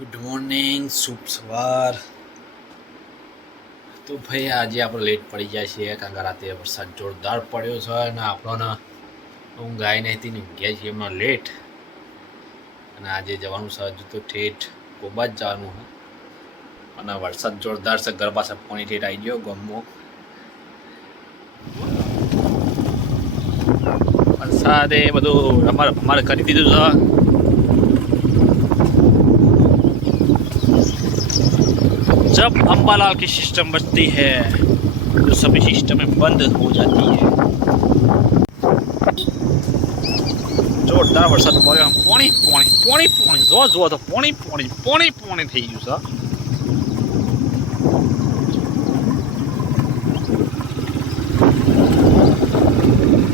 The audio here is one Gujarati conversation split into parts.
ગુડ મોર્નિંગ, શુભ સવાર. તો ભાઈ આજે આપણે લેટ પડી જાય છે કારણ કે રાતે વરસાદ જોરદાર પડ્યો છે અને આપણને ઊંઘ આવી નહીં હતી ને ઊંઘ્યા છીએ એમાં લેટ. અને આજે જવાનું છે હજુ તો ઠેઠ કોબા જ જવાનું છે અને વરસાદ જોરદાર છે. ઘર પાસે પાણી ઠેઠ આવી ગયો ગમો વરસાદે બધું અમારે કરી દીધું છે. जब अम्बालाल की सिस्टम बचती है तो सभी सिस्टमें बंद हो जाती है. जोरदार वरसाद પડ્યો આમ પોણી જો તો પોણી થઈ ગયું છે.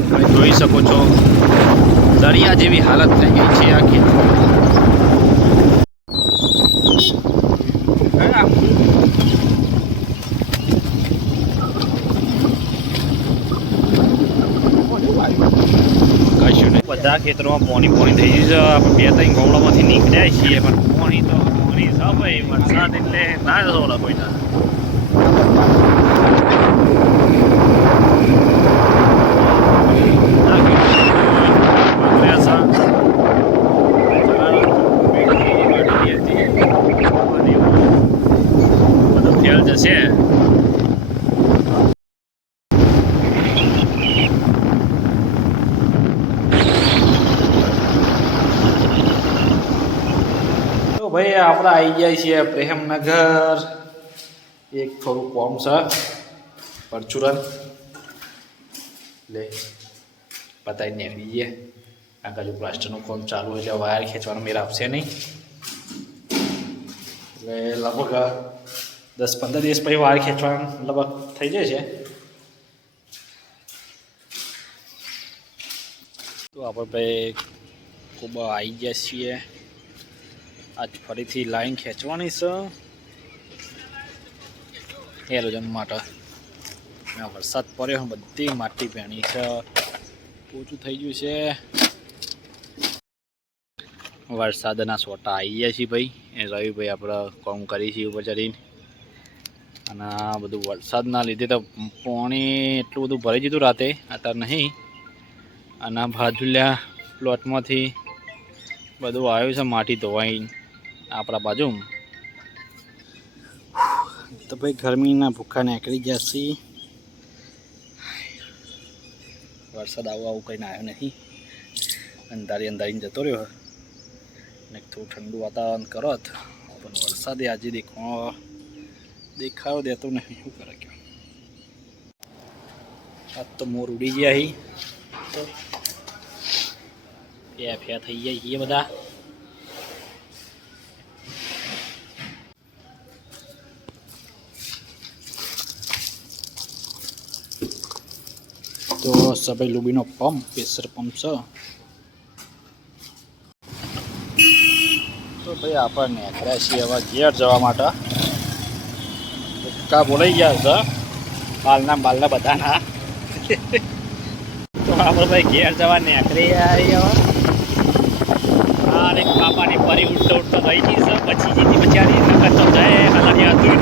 તમે જોઈ શકો છો દરિયા જેવી હાલત થઈ ગઈ છે આખી. બધા ખેતરોમાં પોણી થઈ ગયું છે. આપણે 2-3 ગોવડામાંથી નીકળ્યા છીએ પણ પોણી તો પોણી છે ભાઈ. વરસાદ એટલે ના જોડે કોઈના. બધું ફેલ જશે. ભાઈ આપણે આવી જાય છીએ પ્રેમનગર. એક થોડું કોમ છે પરચુરન લે પતાવી નીકળી જઈએ. આ બાજુ પ્લાસ્ટરનું કોમ ચાલુ હોય એટલે વાયર ખેંચવાનો મેળ આપશે નહીં. એટલે લગભગ 10-15 દિવસ પછી વાયર ખેંચવાનું લગભગ થઈ જાય છે. તો આપણે ભાઈ ખૂબ આવી ગયા છીએ. આજ ફરીથી લાઈન ખેંચવાની છે એરોજન માટે. વરસાદ પડ્યો બધી માટી ભેણી છે, પોચું થઈ ગયું છે. વરસાદના સોટા આવી ગયા છીએ ભાઈ. એ રવિભાઈ આપણે કોમ કરી છીએ ઉપર ચડીને. અને બધું વરસાદના લીધે તો પાણી એટલું બધું ભરાઈ જતું રાતે, અત્યારે નહીં. અને બાજુલ્યા પ્લોટમાંથી બધું આવ્યું છે માટી ધોવાઈ આપણા બાજુ. તો ભાઈ ગરમીના ભૂખા નીકળી ગયા છીએ. વરસાદ આવું કંઈ આવ્યો નથી. અંધારીને જતો રહ્યો ને થોડું ઠંડુ વાતાવરણ કરત પણ વરસાદે આજે દેખાડો દેતો નહીં. શું કરે કયો આજ તો મોર ઉડી ગયા અહીં. તો ફ્યા થઈ જાય છીએ બધા. તો સભાઈ લુબીનો પંપ પ્રેશર પંપ છે. તો ભાઈ આપણે નીકળ્યા છીએ હવે ઘેર જવા માટે. કા બોલાઈ ગયા છે બાલના બધાના. તો આપણે ભાઈ ઘેર જવા નીકળી આવ્યા. અરે બાપાની પરી ઉઠતો થઈ ગઈ છે પછી જીતી બચારી નકર તો જાય હાલાની હતું.